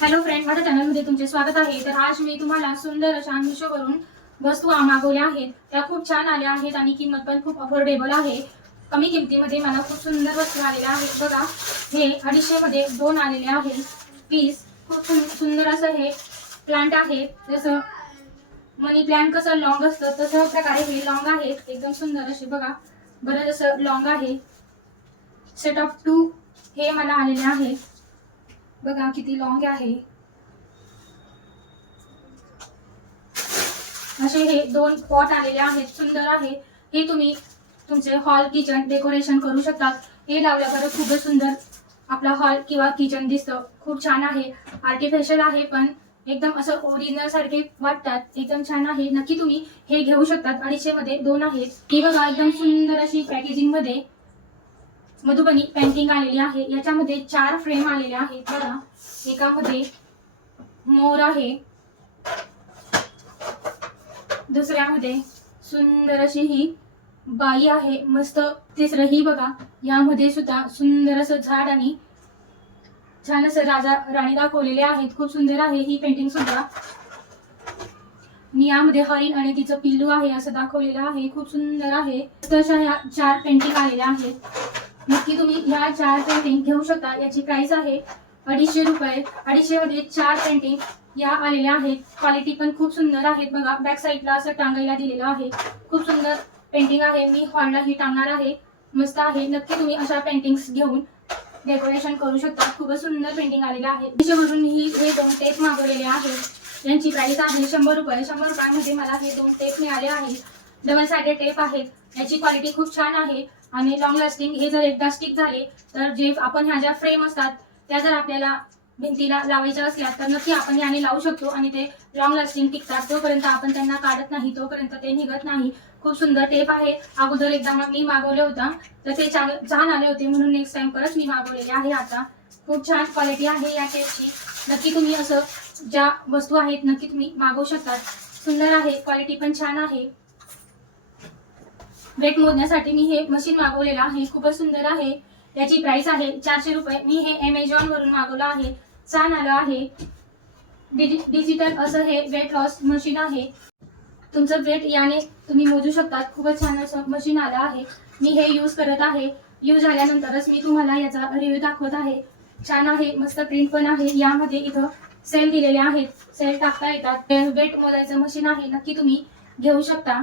Hello friend, माझ्या चॅनलमध्ये तुमचे स्वागत आहे. तर आज मी तुम्हाला सुंदर अशा मिशोवरून वस्तू मागवल्या आहेत. त्या खूप छान आल्या आहेत आणि किंमत पण खूप अफोर्डेबल आहे. कमी किमतीमध्ये मला खूप सुंदर वस्तू आलेल्या आहेत. बघा, हे 250 मध्ये 2 आलेले आहेत पीस. खूप सुंदर असं हे प्लांट आहे. जसं मनी प्लांट कसं लॉंग असतं तसं प्रकारे हे लॉंग आहे. एकदम सुंदर असे बघा, बरं जसं लॉंग आहे. सेट ऑफ 2 हे मला आलेले आहे. बघा किती लॉंग आहे. असे हे 2 पॉट आलेले आहेत. सुंदर आहे. हे तुम्ही तुमचे हॉल किचन डेकोरेशन करू शकता. हे लावल्यावर खूपच सुंदर आपला हॉल किंवा किचन दिसतं. खूप छान आहे. आर्टिफिशियल आहे पण एकदम असं ओरिजिनल सारखे वाटतात. एकदम छान आहे. नक्की तुम्ही हे घेऊ शकतात. 250 मध्ये 2 आहेत. ही बघा एकदम सुंदर अशी पॅकेजिंग मध्ये मधुबनी पेंटिंग आलेली आहे. याच्यामध्ये 4 फ्रेम आलेले आहेत. बघा, एकामध्ये मोर आहे, दुसऱ्यामध्ये सुंदर अशी ही बाई आहे मस्त. तिसरं ही बघा, यामध्ये सुद्धा सुंदर असं झाड आणि छान असं राजा राणी दाखवलेले आहेत. खूप सुंदर आहे ही पेंटिंग सुद्धा. यामध्ये हरिण आणि तिचं पिल्लू आहे असं दाखवलेलं आहे. खूप सुंदर आहे. तशा ह्या 4 पेंटिंग आलेल्या आहेत. नक्की तुम्ही ह्या 4 पेंटिंग घेऊ शकता. याची प्राइस आहे 250 रुपये. 250 मध्ये 4 पेंटिंग या आलेल्या आहेत. क्वालिटी पण खूप सुंदर आहेत. बघा, बॅक साईडला असं टांगायला दिलेलं आहे. खूप सुंदर पेंटिंग आहे. मी हॉलला ही टांगणार आहे. मस्त आहे. नक्की तुम्ही अशा पेंटिंग्स घेऊन डेकोरेशन करू शकता. खूपच सुंदर पेंटिंग आलेलं आहे. त्याच्यावरून हे 2 टेप मागवलेले आहेत. यांची प्राइस आहे 100 रुपये. 100 रुपयामध्ये मला हे 2 टेप मिळाले आहेत. डबल साइडेड टेप आहेत. याची क्वालिटी खूप छान आहे आणि लॉंग लास्टिंग. हे जर एकदा स्टिक झाले तर जे आपण ह्या ज्या फ्रेम असतात त्या जर आपल्याला भिंतीला लावायच्या असल्या तर नक्की आपण याने लावू शकतो आणि ते लॉंग लास्टिंग टिकतात. जोपर्यंत आपण त्यांना काढत नाही तोपर्यंत ते निघत नाही. खूप सुंदर टेप आहे. अगोदर एकदा मी मागवले होता तर ते छान आले होते म्हणून नेक्स्ट टाइम परत मी मागवलेले आहे. आता खूप छान क्वालिटी आहे या टेपची. नक्की तुम्ही असं ज्या वस्तू आहेत नक्की तुम्ही मागवू शकतात. सुंदर आहे. क्वालिटी पण छान आहे. वेट मोजण्यासाठी मी हे मशीन मागवलेलं आहे. खूपच सुंदर आहे. याची प्राइस आहे 400 रुपये. मी हे अमेझॉन वरून मागवलं आहे. छान आलं आहे. डिजिटल असं हे वेट लॉस मशीन आहे. तुमचं वेट याने तुम्ही मोजू शकता. खूपच छान असं मशीन आलं आहे. मी हे यूज करत आहे. यूज झाल्यानंतरच मी तुम्हाला याचा रिव्ह्यू दाखवत आहे. छान आहे. मस्त प्रिंट पण आहे. यामध्ये इथं सेल दिलेले आहेत. सेल टाकता येतात. वेट मोजायचं मशीन आहे. नक्की तुम्ही घेऊ शकता.